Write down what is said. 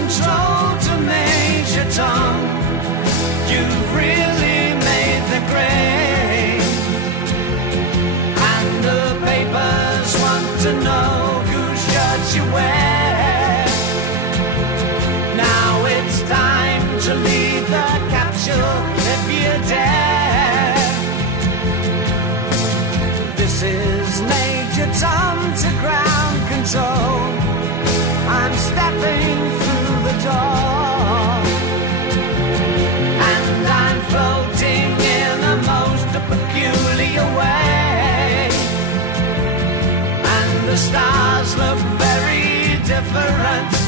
control to Major Tom. You've really made the grade, and the papers want to know whose shirt you wear. Now it's time to leave the capsule if you dare. This is Major Tom to ground control. I'm stepping through the door, and I'm floating in a most peculiar way, and the stars look very different